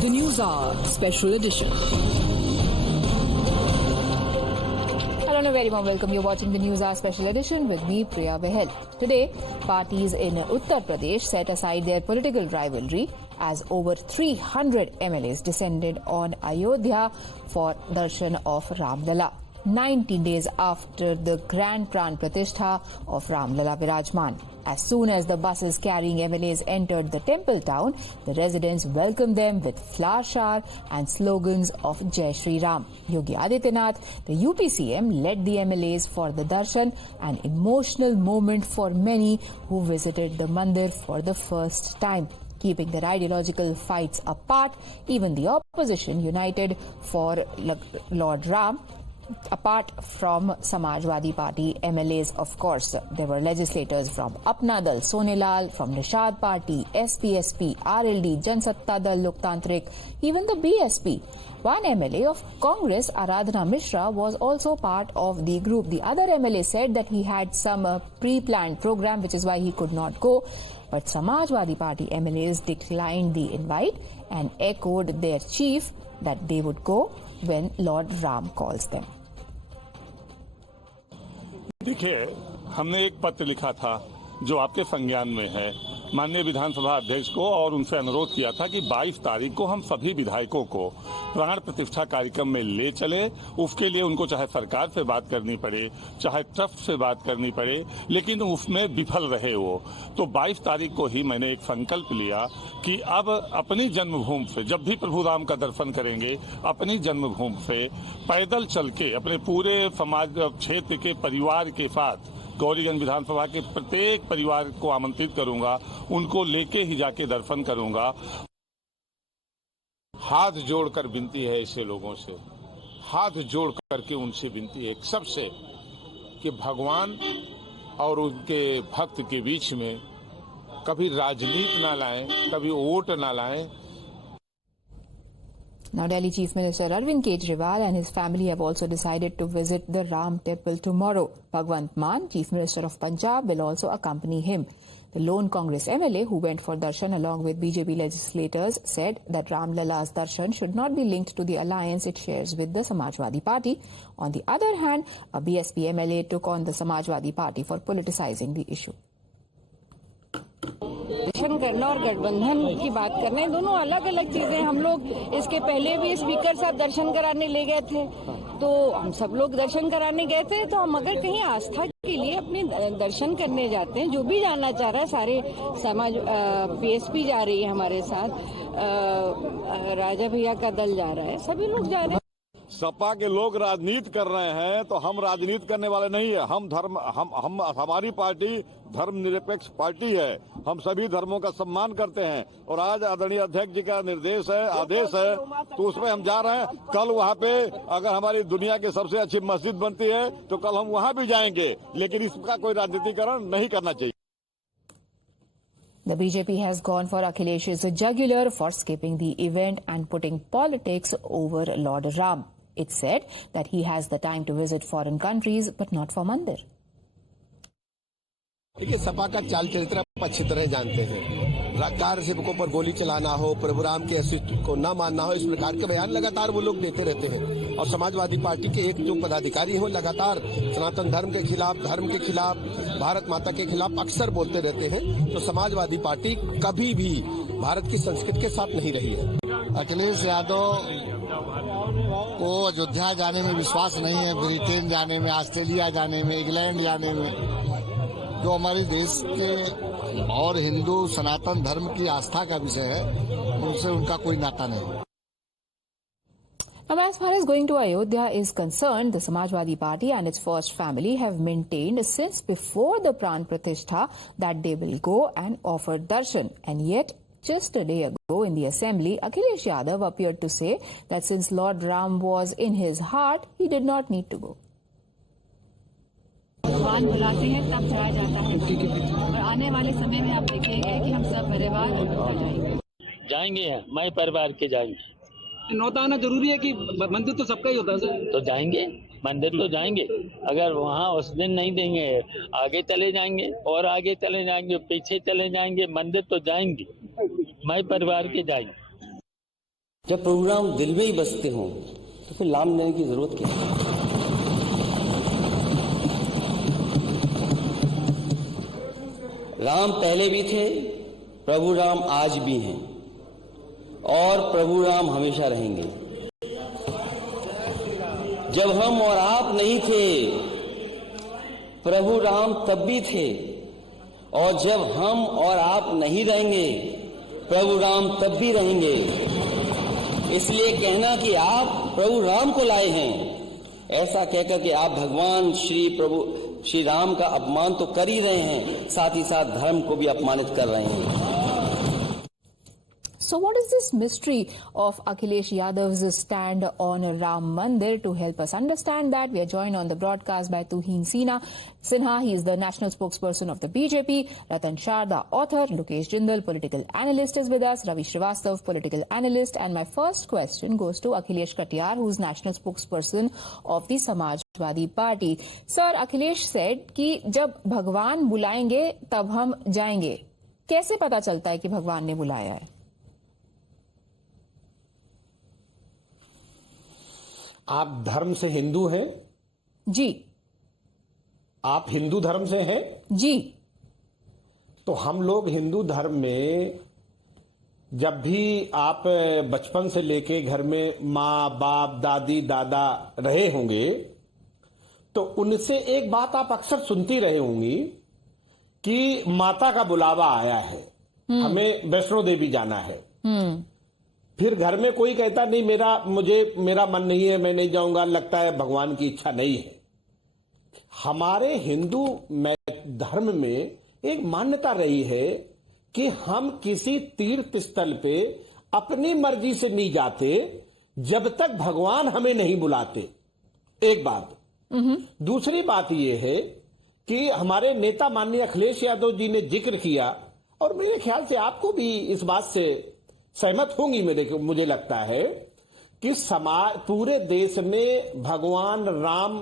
The News Hour Special Edition. Hello and a very warm welcome. You're watching the News Hour Special Edition with me, Priya Behel. Today, parties in Uttar Pradesh set aside their political rivalry as over 300 MLAs descended on Ayodhya for darshan of Ramlala. 19 days after the grand Pran Pratishtha of Ramlala Birajman. As soon as the buses carrying MLAs entered the temple town, the residents welcomed them with flower shower and slogans of Jai Shri Ram. Yogi Adityanath, the UP CM, led the MLAs for the darshan, an emotional moment for many who visited the mandir for the first time. Keeping their ideological fights apart, even the opposition united for Lord Ram. Apart from Samajwadi Party MLAs, of course, there were legislators from Apna Dal, Sonelal, from Nishad Party, SPSP, RLD, Jan Satta Dal, Loktantrik, even the BSP. One MLA of Congress, Aradhana Mishra, was also part of the group. The other MLA said that he had some pre-planned program, which is why he could not go. But Samajwadi Party MLAs declined the invite and echoed their chief that they would go when Lord Ram calls them. देखिए, हमने एक पत्र लिखा था जो आपके संज्ञान में है माननीय विधानसभा अध्यक्ष को और उनसे अनुरोध किया था कि 22 तारीख को हम सभी विधायकों को प्राण प्रतिष्ठा कार्यक्रम में ले चले। उसके लिए उनको चाहे सरकार से बात करनी पड़े, चाहे ट्रस्ट से बात करनी पड़े, लेकिन उसमें विफल रहे वो। तो 22 तारीख को ही मैंने एक संकल्प लिया कि अब अपनी जन्मभूमि से जब भी प्रभु राम का दर्शन करेंगे, अपनी जन्मभूमि से पैदल चल के अपने पूरे समाज क्षेत्र के परिवार के साथ गौरीगंज विधानसभा के प्रत्येक परिवार को आमंत्रित करूंगा, उनको लेके ही जाके दर्शन करूंगा। हाथ जोड़कर विनती है ऐसे लोगों से, हाथ जोड़ करके उनसे विनती है सबसे कि भगवान और उनके भक्त के बीच में कभी राजनीति ना लाएं, कभी वोट ना लाएं। Now, Delhi Chief Minister Arvind Kejriwal and his family have also decided to visit the Ram Temple tomorrow. Bhagwant Mann, Chief Minister of Punjab, will also accompany him. The lone Congress MLA who went for darshan along with BJP legislators said that Ram Lala's darshan should not be linked to the alliance it shares with the Samajwadi Party. On the other hand, a BSP MLA took on the Samajwadi Party for politicizing the issue. दर्शन करना और गठबंधन की बात करना है, दोनों अलग अलग चीजें। हम लोग इसके पहले भी स्पीकर साहब दर्शन कराने ले गए थे, तो हम सब लोग दर्शन कराने गए थे। तो हम अगर कहीं आस्था के लिए अपने दर्शन करने जाते हैं, जो भी जाना चाह रहा है, सारे समाज बीएसपी जा रही है हमारे साथ, राजा भैया का दल जा रहा है, सभी लोग जा रहे हैं। सपा के लोग राजनीति कर रहे हैं तो हम राजनीति करने वाले नहीं है। हम हमारी पार्टी धर्मनिरपेक्ष पार्टी है। हम सभी धर्मों का सम्मान करते हैं और आज आदरणीय अध्यक्ष जी का निर्देश है, आदेश है, तो उसमें हम जा रहे हैं। कल वहाँ पे अगर हमारी दुनिया की सबसे अच्छी मस्जिद बनती है तो कल हम वहाँ भी जाएंगे, लेकिन इसका कोई राजनीतिकरण नहीं करना चाहिए। The BJP has gone for Akhilesh's jugular for skipping the event and putting politics over Lord Ram. It said that he has the time to visit foreign countries, but not for Mandir. देखिए, सपा का चाल चरित्र आप अच्छी तरह जानते हैं। Car सेवकों पर गोली चलाना हो, प्रभु राम के अस्तित्व को न मानना हो, इस प्रकार के बयान लगातार वो लोग देते रहते हैं। और समाजवादी पार्टी के एक जो पदाधिकारी है वो लगातार सनातन धर्म के खिलाफ, भारत माता के खिलाफ अक्सर बोलते रहते हैं। तो समाजवादी पार्टी कभी भी भारत की संस्कृति के साथ नहीं रही है। अखिलेश यादव को अयोध्या जाने में विश्वास नहीं है, ब्रिटेन जाने में, ऑस्ट्रेलिया जाने में, इंग्लैंड जाने में, जो हमारे देश के और हिंदू सनातन धर्म की आस्था का विषय है, उनसे उनका कोई नाता नहीं। Now, as far as going to Ayodhya is concerned, the Samajwadi Party and its first family have maintained since before the Pran Pratishtha that they will go and offer darshan. And yet, just a day ago in the assembly, Akhilesh Yadav appeared to say that since Lord Ram was in his heart, he did not need to go. भगवान बुलाते हैं तब जाया जाता है और आने वाले समय में आप देखेंगे कि हम सब परिवार जाएंगे। मैं परिवार के जाएंगे। नौता आना जरूरी है कि मंदिर तो सबका ही होता है सर। तो जाएंगे, मंदिर तो जाएंगे। अगर वहाँ उस दिन नहीं देंगे, आगे चले जाएंगे और आगे चले जाएंगे, पीछे चले जाएंगे, मंदिर तो जाएंगे। मैं परिवार के जाएंगे। जब प्रभु राम दिल में ही बसते हों तो फिर नाम लेने की जरूरत क्या है? राम पहले भी थे, प्रभु राम आज भी हैं और प्रभु राम हमेशा रहेंगे। जब हम और आप नहीं थे, प्रभु राम तब भी थे, और जब हम और आप नहीं रहेंगे, प्रभु राम तब भी रहेंगे। इसलिए कहना कि आप प्रभु राम को लाए हैं, ऐसा कहकर कि आप भगवान श्री राम का अपमान तो कर ही रहे हैं, साथ ही साथ धर्म को भी अपमानित कर रहे हैं। So what is this mystery of Akhilesh Yadav's stand on Ram Mandir? To help us understand that, we are joined on the broadcast by Tuhin Sinha. He is the national spokesperson of the BJP. Ratan Shah, the author. Lokesh Jindal, political analyst, is with us. Ravi Srivastav, political analyst. And my first question goes to Akhilesh Katiyar, who is national spokesperson of the Samajwadi Party. Sir, Akhilesh said कि जब भगवान बुलाएंगे तब हम जाएंगे. कैसे पता चलता है कि भगवान ने बुलाया है? आप धर्म से हिंदू हैं? जी। आप हिंदू धर्म से हैं? जी। तो हम लोग हिंदू धर्म में जब भी आप बचपन से लेके घर में माँ बाप दादी दादा रहे होंगे तो उनसे एक बात आप अक्सर सुनती रहे होंगी कि माता का बुलावा आया है, हमें वैष्णो देवी जाना है। फिर घर में कोई कहता नहीं मेरा मन नहीं है, मैं नहीं जाऊंगा, लगता है भगवान की इच्छा नहीं है। हमारे हिंदू धर्म में एक मान्यता रही है कि हम किसी तीर्थ स्थल पे अपनी मर्जी से नहीं जाते जब तक भगवान हमें नहीं बुलाते। एक बात। दूसरी बात यह है कि हमारे नेता माननीय अखिलेश यादव जी ने जिक्र किया, और मेरे ख्याल से आपको भी इस बात से सहमत होंगी, मुझे लगता है कि पूरे देश में भगवान राम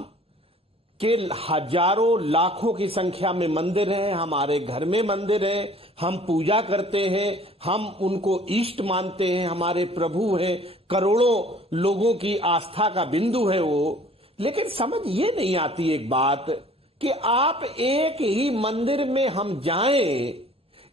के हजारों लाखों की संख्या में मंदिर हैं, हमारे घर में मंदिर हैं, हम पूजा करते हैं, हम उनको इष्ट मानते हैं, हमारे प्रभु हैं, करोड़ों लोगों की आस्था का बिंदु है वो। लेकिन समझ ये नहीं आती एक बात कि आप एक ही मंदिर में हम जाएं,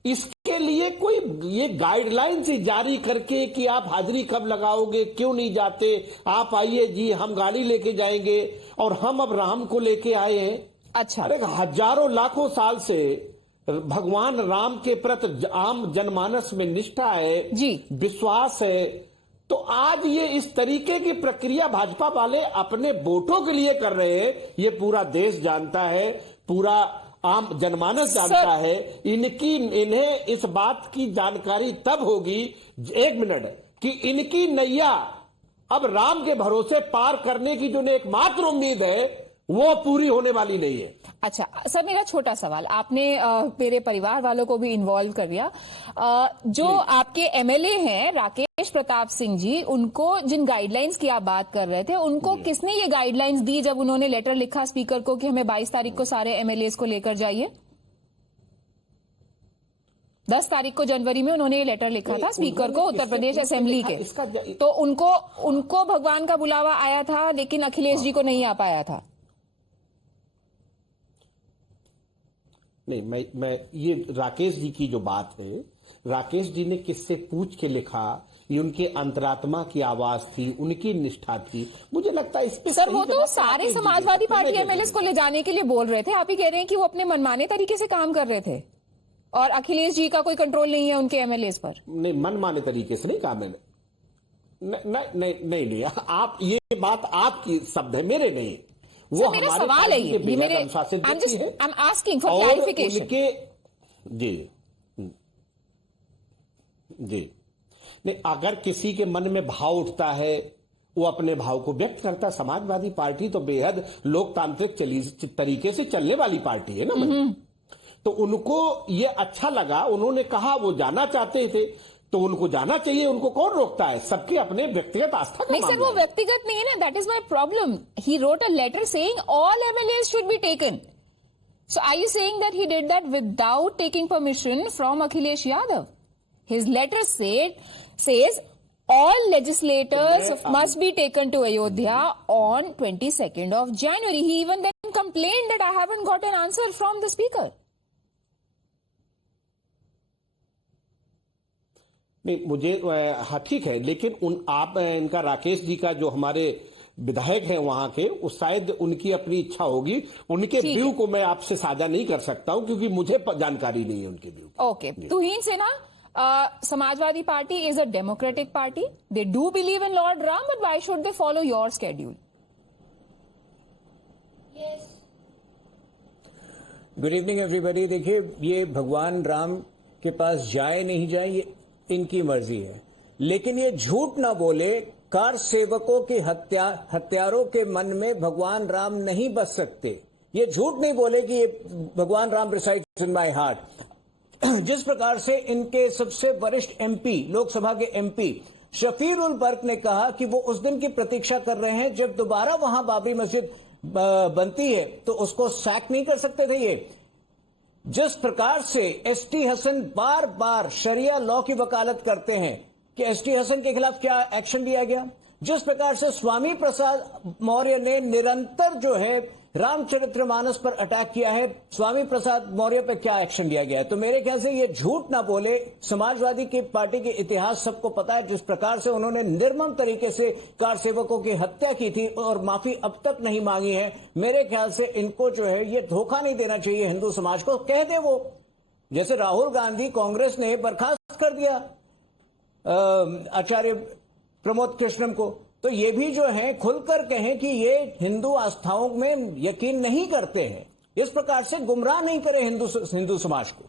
इसके लिए कोई ये गाइडलाइन से जारी करके कि आप हाजिरी कब लगाओगे, क्यों नहीं जाते, आप आइए जी हम गाड़ी लेके जाएंगे, और हम अब राम को लेके आए हैं। अच्छा। अरे हजारों लाखों साल से भगवान राम के प्रति आम जनमानस में निष्ठा है जी, विश्वास है। तो आज ये इस तरीके की प्रक्रिया भाजपा वाले अपने वोटों के लिए कर रहे हैं, ये पूरा देश जानता है, पूरा आम जनमानस जानता है। इन्हें इस बात की जानकारी तब होगी, एक मिनट, कि इनकी नैया अब राम के भरोसे पार करने की जो एकमात्र उम्मीद है वो पूरी होने वाली नहीं है। अच्छा सर, मेरा छोटा सवाल, आपने मेरे परिवार वालों को भी इन्वॉल्व कर दिया। जो आपके एमएलए हैं राकेश प्रताप सिंह जी, उनको जिन गाइडलाइंस की आप बात कर रहे थे, उनको किसने ये गाइडलाइंस दी जब उन्होंने लेटर लिखा स्पीकर को कि हमें 22 तारीख को सारे एमएलए को लेकर जाइए? 10 तारीख को जनवरी में उन्होंने ये लेटर लिखा था स्पीकर को उत्तर प्रदेश असेंबली के, तो उनको भगवान का बुलावा आया था, लेकिन अखिलेश जी को नहीं आ पाया था। नहीं, मैं ये राकेश जी की जो बात है, राकेश जी ने किससे पूछ के लिखा, ये उनके अंतरात्मा की आवाज थी, उनकी निष्ठा थी। मुझे लगता है इस पे सर वो तो सारे समाजवादी पार्टी एमएलए को ले जाने के लिए बोल रहे थे, आप ही कह रहे हैं कि वो अपने मनमाने तरीके से काम कर रहे थे और अखिलेश जी का कोई कंट्रोल नहीं है उनके एमएलए पर। नहीं, मनमाने तरीके से नहीं कहा मैंने। नहीं, आप ये बात आपकी शब्द है, मेरे नहीं। वो मेरा सवाल है, ये मेरे I'm asking for clarification। जी नहीं, अगर किसी के मन में भाव उठता है वो अपने भाव को व्यक्त करता है। समाजवादी पार्टी तो बेहद लोकतांत्रिक तरीके से चलने वाली पार्टी है ना। तो उनको ये अच्छा लगा, उन्होंने कहा वो जाना चाहते थे तो उनको जाना चाहिए, उनको कौन रोकता है? सबके अपने व्यक्तिगत आस्था का नहीं सर, वो व्यक्तिगत नहीं है ना, that is my problem. He wrote a letter saying all MLA should be taken. So are you saying that he did that without taking permission from Akhilesh Yadav? His letter says all legislators must be taken to Ayodhya on 22nd of January. He even then complained that I haven't got an answer from the speaker. नहीं, मुझे हाँ ठीक है, लेकिन आप इनका राकेश जी का जो हमारे विधायक हैं वहां के, उस शायद उनकी अपनी इच्छा होगी, उनके व्यू को मैं आपसे साझा नहीं कर सकता हूं क्योंकि मुझे जानकारी नहीं है उनके व्यू। ओके, तुहीन Sinha, Samajwadi Party is a democratic party. They do believe in Lord Ram, but why should they follow your schedule? Yes. Good evening, everybody. देखिए, ये भगवान राम के पास जाए नहीं जाए ये इनकी मर्जी है, लेकिन ये झूठ ना बोले। कार सेवकों की हत्यारों के मन में भगवान राम नहीं बस सकते। ये झूठ नहीं बोले कि ये भगवान Ram resides in my heart. जिस प्रकार से इनके सबसे वरिष्ठ एमपी, लोकसभा के एमपी शफीर उल बर्क ने कहा कि वो उस दिन की प्रतीक्षा कर रहे हैं जब दोबारा वहां बाबरी मस्जिद बनती है, तो उसको सैक नहीं कर सकते थे ये। जिस प्रकार से एसटी हसन बार बार शरिया लॉ की वकालत करते हैं कि एसटी हसन के खिलाफ क्या एक्शन लिया गया, जिस प्रकार से स्वामी प्रसाद मौर्य ने निरंतर जो है रामचरितमानस पर अटैक किया है, स्वामी प्रसाद मौर्य पर क्या एक्शन लिया गया है। तो मेरे ख्याल से ये झूठ ना बोले। समाजवादी की पार्टी के इतिहास सबको पता है, जिस प्रकार से उन्होंने निर्मम तरीके से कार सेवकों की हत्या की थी और माफी अब तक नहीं मांगी है। मेरे ख्याल से इनको जो है ये धोखा नहीं देना चाहिए हिंदू समाज को। कह दे वो, जैसे राहुल गांधी कांग्रेस ने बर्खास्त कर दिया आचार्य प्रमोद कृष्णम को, तो ये भी जो है खुलकर कहें कि ये हिंदू आस्थाओं में यकीन नहीं करते हैं। इस प्रकार से गुमराह नहीं करें हिंदू समाज को।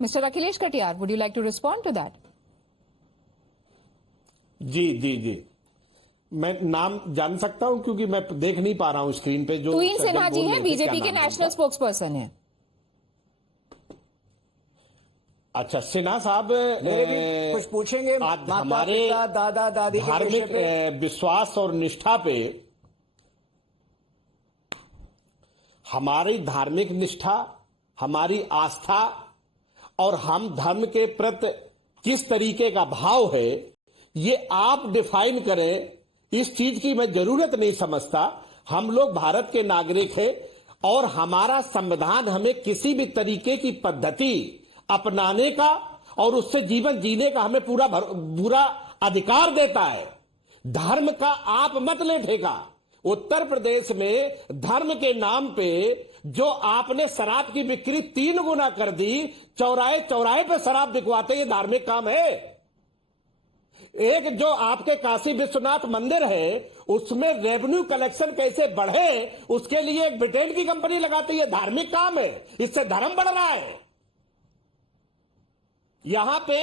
Mister Akhilesh Katiyar, would you like to respond to that? जी, मैं नाम जान सकता हूं क्योंकि मैं देख नहीं पा रहा हूं स्क्रीन पे। जो तुहीन सिन्हा जी हैं, बीजेपी के नेशनल स्पोक्स पर्सन हैं। अच्छा, सिन्हा साहब कुछ पूछेंगे आज हमारे दादा दादी धार्मिक विश्वास और निष्ठा पे, हमारी धार्मिक निष्ठा, हमारी आस्था और हम धर्म के प्रति किस तरीके का भाव है, ये आप डिफाइन करें। इस चीज की मैं जरूरत नहीं समझता। हम लोग भारत के नागरिक हैं और हमारा संविधान हमें किसी भी तरीके की पद्धति अपनाने का और उससे जीवन जीने का हमें पूरा अधिकार देता है। धर्म का आप मत ले ठेका। उत्तर प्रदेश में धर्म के नाम पे जो आपने शराब की बिक्री 3 गुना कर दी, चौराहे चौराहे पे शराब बिकवाते, ये धार्मिक काम है। एक जो आपके काशी विश्वनाथ मंदिर है उसमें रेवेन्यू कलेक्शन कैसे बढ़े, उसके लिए एक ब्रिटेन की कंपनी लगाती है, धार्मिक काम है। इससे धर्म बढ़ रहा है। यहां पे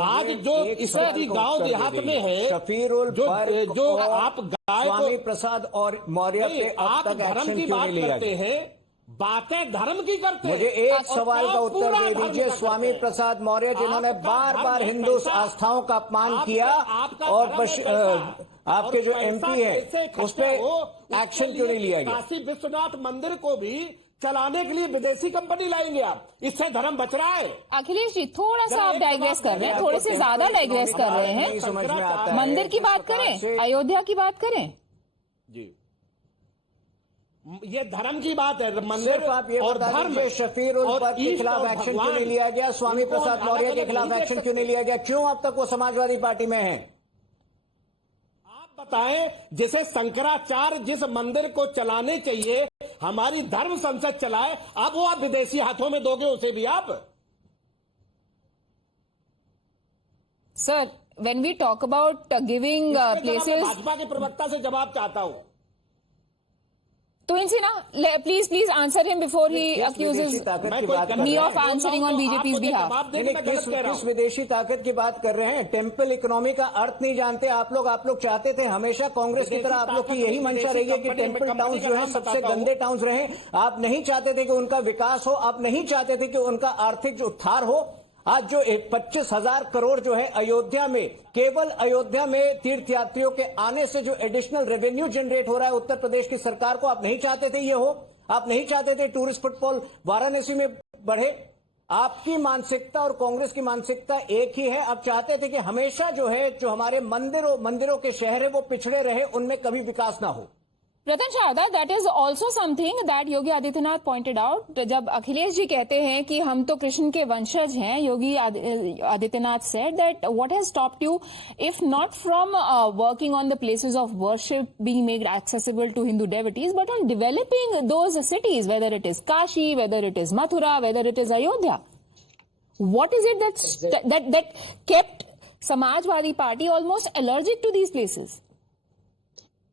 आज जो स्थिति गांव देहात में है, शफीर उल बर्क जो आप गाय स्वामी प्रसाद और मौर्य पे आप धर्म की बात करते हैं, बातें धर्म की करते हैं। मुझे एक सवाल का उत्तर दे दीजिए। स्वामी प्रसाद मौर्य जिन्होंने बार बार हिंदू आस्थाओं का अपमान किया और आपके जो एमपी है उस पर एक्शन क्यों नहीं लिया गया? काशी विश्वनाथ मंदिर को भी चलाने के लिए विदेशी कंपनी लाएंगे आप, इससे धर्म बच रहा है। अखिलेश जी, थोड़ा सा आप डाइग्रेस कर रहे हैं, थोड़े से ज्यादा डाइग्रेस कर रहे हैं। समझ में आता है। मंदिर की बात करें, अयोध्या की बात करें। जी, ये धर्म की बात है। मंदिर आप ये और धर्म, शफीर उल बर्क के खिलाफ एक्शन क्यों नहीं लिया गया? स्वामी प्रसाद मौर्य के खिलाफ एक्शन क्यों नहीं लिया गया? क्यों अब तक वो समाजवादी पार्टी में है? बताएं, जैसे शंकराचार्य जिस मंदिर को चलाने चाहिए हमारी धर्म संसद चलाए, अब वो आप विदेशी हाथों में दोगे उसे भी आप? Sir, when we talk about giving places, Bhajpa के प्रवक्ता से जवाब चाहता हूं। Tuhin Sinha, please answer him before he accuses me of answering on BJP's behalf. किस विदेशी ताकत की बात कर रहे हैं? टेम्पल इकोनॉमी का अर्थ नहीं जानते आप लोग। आप लोग चाहते थे हमेशा कांग्रेस की तरह, आप लोग की यही मंशा रही है कि टेम्पल टाउन जो है सबसे गंदे टाउन रहे। आप नहीं चाहते थे कि उनका विकास हो, आप नहीं चाहते थे कि उनका आर्थिक जो उत्थान हो। आज जो 25,000 करोड़ जो है अयोध्या में, केवल अयोध्या में तीर्थयात्रियों के आने से जो एडिशनल रेवेन्यू जनरेट हो रहा है उत्तर प्रदेश की सरकार को, आप नहीं चाहते थे ये हो? आप नहीं चाहते थे टूरिस्ट फुटफॉल वाराणसी में बढ़े? आपकी मानसिकता और कांग्रेस की मानसिकता एक ही है। अब चाहते थे कि हमेशा जो हमारे मंदिरों के शहर है वो पिछड़े रहे, उनमें कभी विकास ना हो। रतन Sharda, that is also something that Yogi Adityanath pointed out. जब अखिलेश जी कहते हैं कि हम तो कृष्ण के वंशज हैं, Yogi Adityanath said that what has stopped you, if not from working on the places of worship being made accessible to Hindu devotees, but on developing those cities, whether it is Kashi, whether it is Mathura, whether it is Ayodhya. What is it that kept Samajwadi Party almost allergic to these places?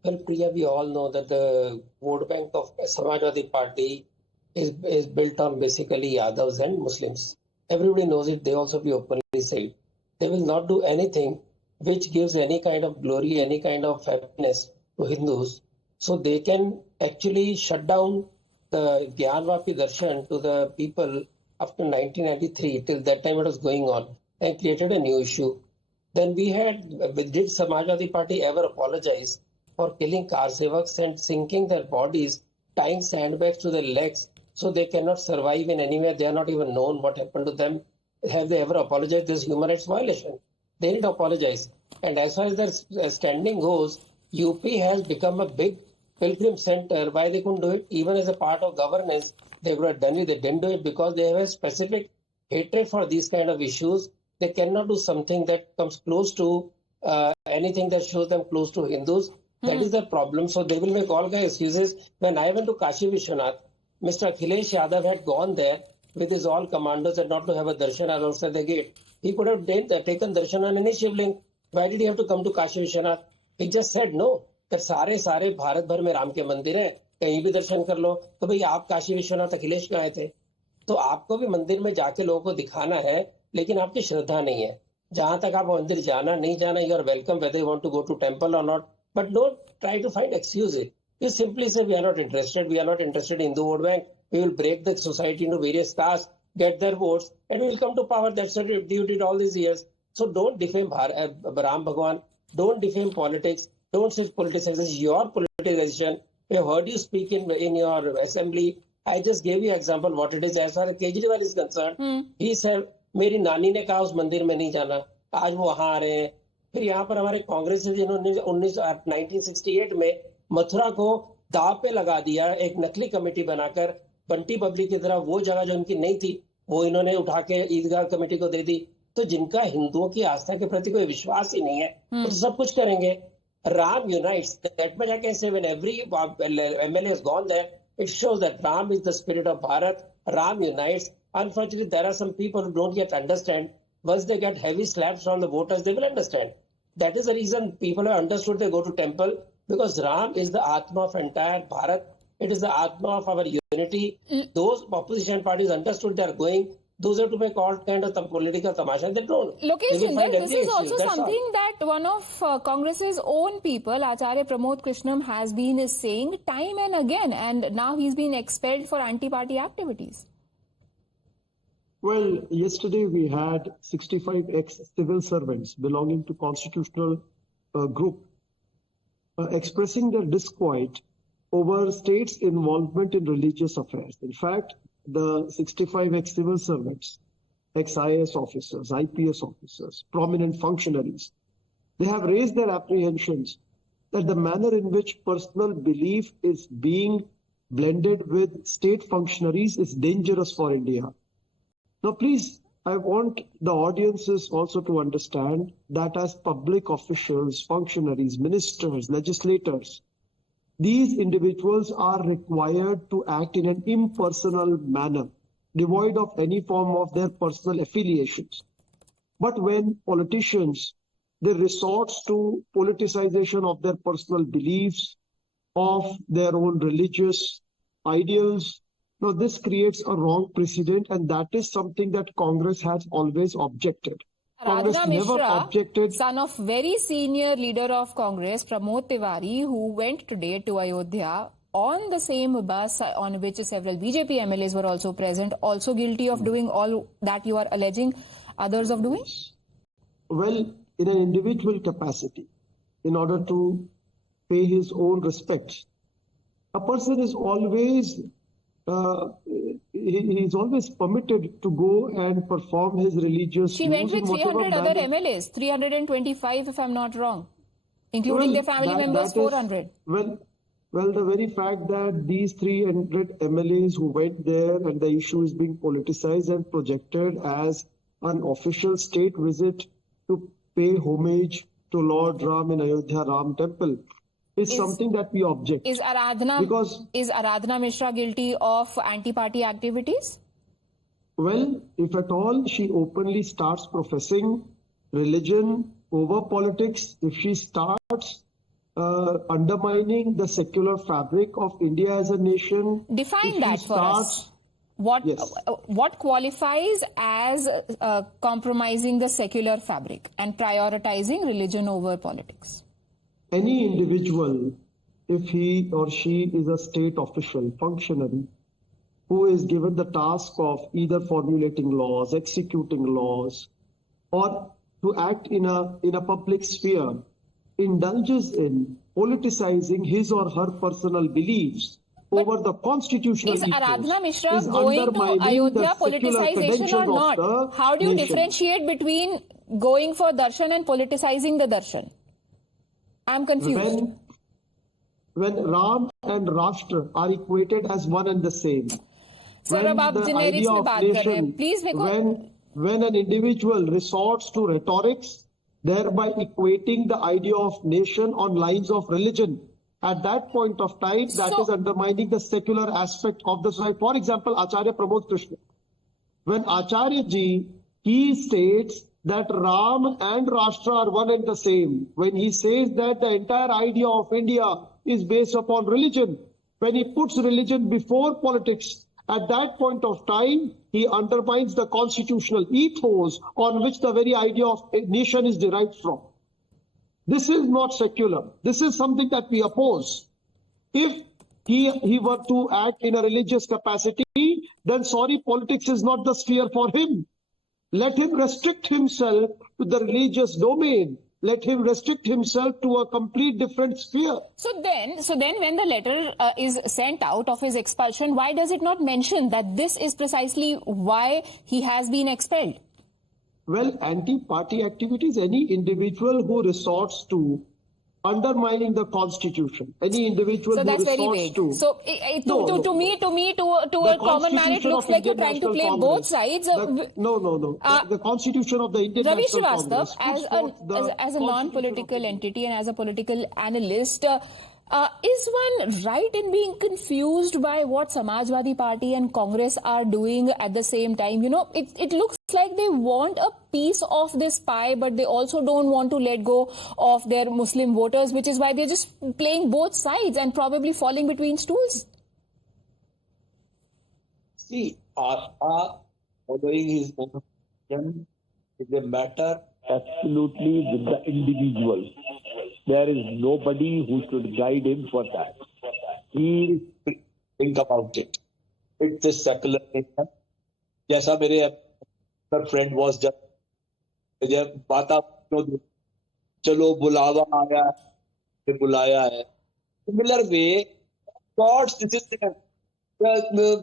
Well, Priya, we all know that the vote bank of Samajwadi Party is built on basically Yadavs and Muslims. Everybody knows it. They also be openly said. They will not do anything which gives any kind of glory, any kind of happiness to Hindus. So they can actually shut down the Gyanvapi Darshan to the people after 1993. Till that time it was going on and created a new issue. Then did Samajwadi Party ever apologize for killing car sevaks and sinking their bodies, tying sandbags to their legs so they cannot survive in anywhere? They are not even known what happened to them. Have they ever apologized? This human rights violation. They need to apologize. And as far as their standing goes, UP has become a big pilgrim center. Why they couldn't do it? Even as a part of governance, they would have done it. They didn't do it because they have a specific hatred for these kind of issues. They cannot do something that comes close to anything that shows them close to Hindus. That is the problem. So they will make all kind of excuses. When I went to Kashi Vishwanath, Mr. Akhilesh Yadav had gone there with his all commandos and not to have a darshan outside the gate. He could have taken darshan on any Shivling. Why did he have to come to Kashi Vishwanath? He just said no. that सारे भारत भर में राम के मंदिर हैं, कहीं भी दर्शन कर लो. तो भाई आप काशी विश्वनाथ अखिलेश क्यों आए थे? तो आपको भी मंदिर में जाके लोगों को दिखाना है, लेकिन आपकी श्रद्धा नहीं है. जहां तक आप मंदिर जाना नहीं जाना, you are welcome whether you want to go to temple or not. But don't try to find excuses. You simply say we are not interested. We are not interested in Hindu vote bank. We will break the society into various castes, get their votes, and we will come to power. That's what you did all these years. So don't defame Ram Bhagwan. Don't defame politics. Don't say politics. This is your political decision. We have heard you speak in your assembly. I just gave you an example what it is. As far as Kejriwal is concerned, he said, मेरी नानी ने कहा उस मंदिर में नहीं जाना. आज वो वहां आ रहे हैं. फिर यहाँ पर हमारे कांग्रेस ने जिन्होंने 1968 में मथुरा को दाव पे लगा दिया, एक नकली कमेटी बनाकर बंटी पब्लिक की तरह वो जगह जो उनकी नहीं थी वो इन्होंने उठा के ईदगाह कमेटी को दे दी. तो जिनका हिंदुओं की आस्था के प्रति कोई विश्वास ही नहीं है तो सब कुछ करेंगे. Ram unites. That much I can say when every MLA has gone there, it shows that Ram is the spirit of Bharat. Ram unites. Unfortunately, there are some people who don't yet understand. Once they get heavy slaps from the voters, they will understand. That is the reason people have understood they go to temple, because Ram is the Atma of entire Bharat. It is the Atma of our unity. Those opposition parties understood they are going. Those have to make all kind of political tamasha. They don't. Lokesh Jindal, this is also something that one of Congress's own people, Acharya Pramod Krishnam, has been saying time and again, and now he's been expelled for anti-party activities. Well, yesterday we had 65 ex-civil servants belonging to constitutional group expressing their disquiet over state's involvement in religious affairs. In fact, the 65 ex-civil servants, ex-IAS officers, IPS officers, prominent functionaries, they have raised their apprehensions that the manner in which personal belief is being blended with state functionaries is dangerous for India. Now, please, I want the audiences also to understand that as public officials, functionaries, ministers, legislators, these individuals are required to act in an impersonal manner, devoid of any form of their personal affiliations. But when politicians, they resort to politicization of their personal beliefs, of their own religious ideals, now, this creates a wrong precedent, and that is something that Congress has always objected. Congress never objected. Son of very senior leader of Congress, Pramod Tiwari, who went today to Ayodhya on the same bus on which several BJP MLAs were also present, also guilty of doing all that you are alleging others of doing? Well, in an individual capacity, in order to pay his own respects, a person is always he's always permitted to go and perform his religious She went dues with in whatever 300 other manner. MLAs, 325 if I'm not wrong, including their family members, that is- 400. Well, the very fact that these 300 MLAs who went there and the issue is being politicized and projected as an official state visit to pay homage to Lord Ram in Ayodhya Ram Temple is something that we object. Is Aradhana Mishra guilty of anti-party activities? Well, if at all she openly starts professing religion over politics, if she starts undermining the secular fabric of India as a nation. Define that for us. What qualifies as compromising the secular fabric and prioritizing religion over politics? Any individual, if he or she is a state official, functionary, who is given the task of either formulating laws, executing laws, or to act in a public sphere, indulges in politicizing his or her personal beliefs over the constitutional Is ethos, Aradhana Mishra is going to undermining Ayodhya the secular politicization or credentials of not? the How do you nation. differentiate between going for darshan and politicizing the darshan? I'm confused. When Ram and Rashtra are equated as one and the same, Sir, अब आप generics में बात कर रहे हैं. Please मेरे को when an individual resorts to rhetorics, thereby equating the idea of nation on lines of religion, at that point of time, that is undermining the secular aspect of the society. For example, Acharya Pramod Krishna. When Acharya Ji, he states that Ram and Rashtra are one and the same, when he says that the entire idea of India is based upon religion, when he puts religion before politics, at that point of time, he undermines the constitutional ethos on which the very idea of a nation is derived from. This is not secular. This is something that we oppose. If he were to act in a religious capacity, then sorry, politics is not the sphere for him. Let him restrict himself to the religious domain. Let him restrict himself to a complete different sphere. So then when the letter is sent out of his expulsion, why does it not mention that this is precisely why he has been expelled? Well, anti-party activities, any individual who resorts to undermining the constitution, any individual who that's very resorts vague. to... So to me, to a common man, it looks like you're trying to play both sides. No. The Constitution of the Indian Ravi National Srivastava, Congress... as a non-political entity and as a political analyst, is one right in being confused by what Samajwadi Party and Congress are doing at the same time? You know, it looks like they want a piece of this pie, but they also don't want to let go of their Muslim voters, which is why they're just playing both sides and probably falling between stools. See, following his own vision is a matter absolutely with the individual. There is nobody who should guide him for that. He think about it. It's a secular nation. जैसा मेरे friend was just जब बात आप चलो बुलावा आया है बुलाया है. Similar way, God's decision. Raju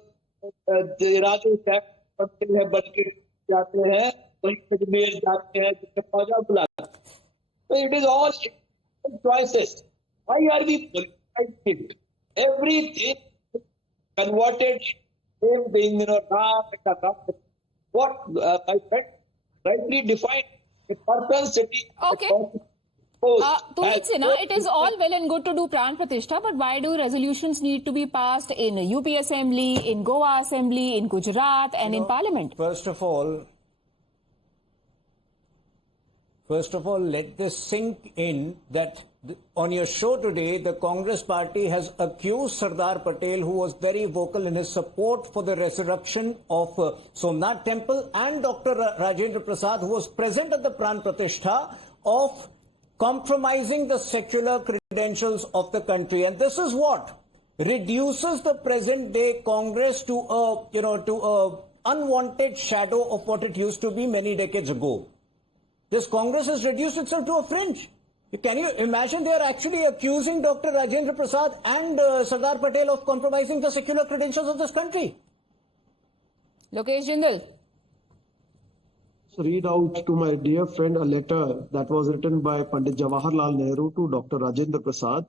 साहब पढ़ते हैं बल्कि जाते हैं वहीं अजमेर जाते हैं ख्वाजा बुलाते हैं. So it is all choices. Why are we politicizing? Everything converted same being, Ram and Ram. What my friend rightly defined a propensity. Okay. Puneet Sinha, it is all well and good to do Pran Pratishtha, but why do resolutions need to be passed in UP Assembly, in Goa Assembly, in Gujarat and in Parliament? First of all, let this sink in that on your show today, the Congress party has accused Sardar Patel, who was very vocal in his support for the resurrection of Somnath Temple, and Dr. Rajendra Prasad, who was present at the Pran Pratishtha, of compromising the secular credentials of the country. And this is what reduces the present day Congress to a unwanted shadow of what it used to be many decades ago. This Congress has reduced itself to a fringe. Can you imagine they are actually accusing Dr. Rajendra Prasad and Sardar Patel of compromising the secular credentials of this country? Lokesh Jindal. Read out to my dear friend a letter that was written by Pandit Jawaharlal Nehru to Dr. Rajendra Prasad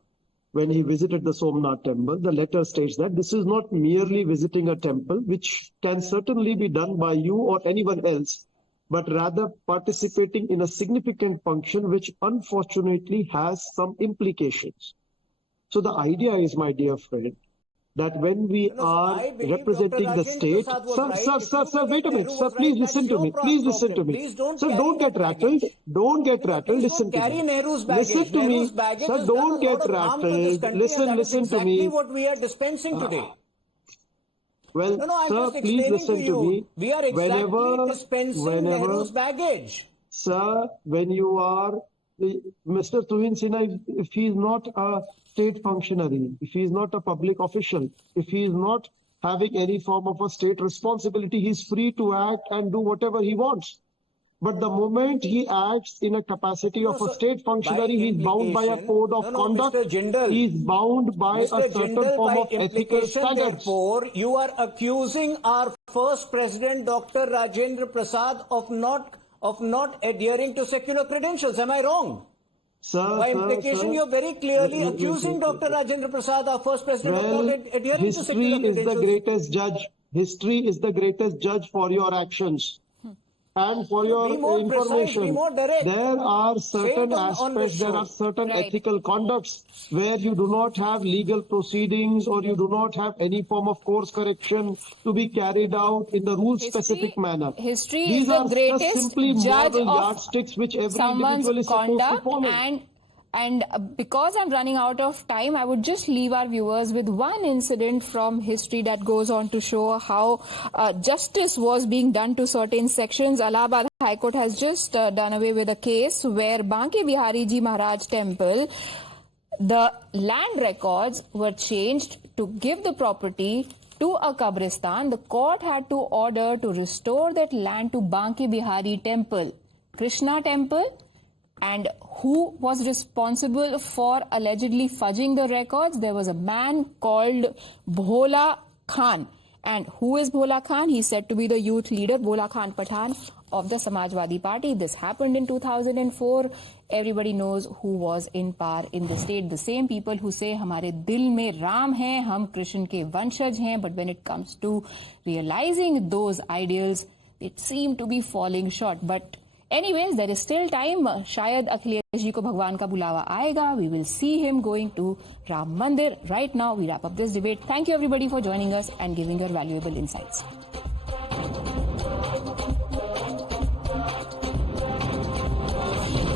when he visited the Somnath temple. The letter states that this is not merely visiting a temple, which can certainly be done by you or anyone else, but rather participating in a significant function which unfortunately has some implications. So the idea is, my dear friend, that when we are representing the state, sir, wait a minute, sir, please listen to me, Sir, don't get rattled, listen to me. Listen to me, sir, don't get rattled, listen to me. What we are dispensing today. Well, sir, please listen to me. We are exactly dispensing Nehru's baggage. Sir, when you are, Mr. Tuhin Sinha, if he is not a state functionary, if he is not a public official, if he is not having any form of a state responsibility, he is free to act and do whatever he wants. But the moment he acts in a capacity of a state functionary, he is bound by a code of conduct. He is bound by a certain form of ethical standards. Therefore, you are accusing our first president, Dr. Rajendra Prasad, of not adhering to secular credentials. Am I wrong? Sir, by implication, you are very clearly accusing Dr. Rajendra Prasad, our first president, of not adhering to secular credentials. History is the greatest judge. History is the greatest judge for your actions. And for your information, there are certain aspects, there are certain ethical conducts where you do not have legal proceedings or you do not have any form of course correction to be carried out in the rule-specific manner. History These is the are greatest simply judge moral of yardsticks which every someone's individual is supposed to conduct, follow. and because I'm running out of time, I would just leave our viewers with one incident from history that goes on to show how justice was being done to certain sections. Allahabad High Court has just done away with a case where Banke Bihari Ji Maharaj Temple, the land records were changed to give the property to a Kabristan. The court had to order to restore that land to Banke Bihari Temple, Krishna Temple. And who was responsible for allegedly fudging the records? There was a man called Bhola Khan. And who is Bhola Khan? He's said to be the youth leader, Bhola Khan Pathan, of the Samajwadi Party. This happened in 2004. Everybody knows who was in power in the state. The same people who say, "Hamare dil mein Ram hai, hum Krishna ke vanshaj hain." But when it comes to realizing those ideals, it seemed to be falling short. But anyways, there is still time. Shayad Akhilesh ji ko Bhagwan ka bulawa aayega. We will see him going to Ram Mandir. Right now, we wrap up this debate. Thank you everybody for joining us and giving your valuable insights.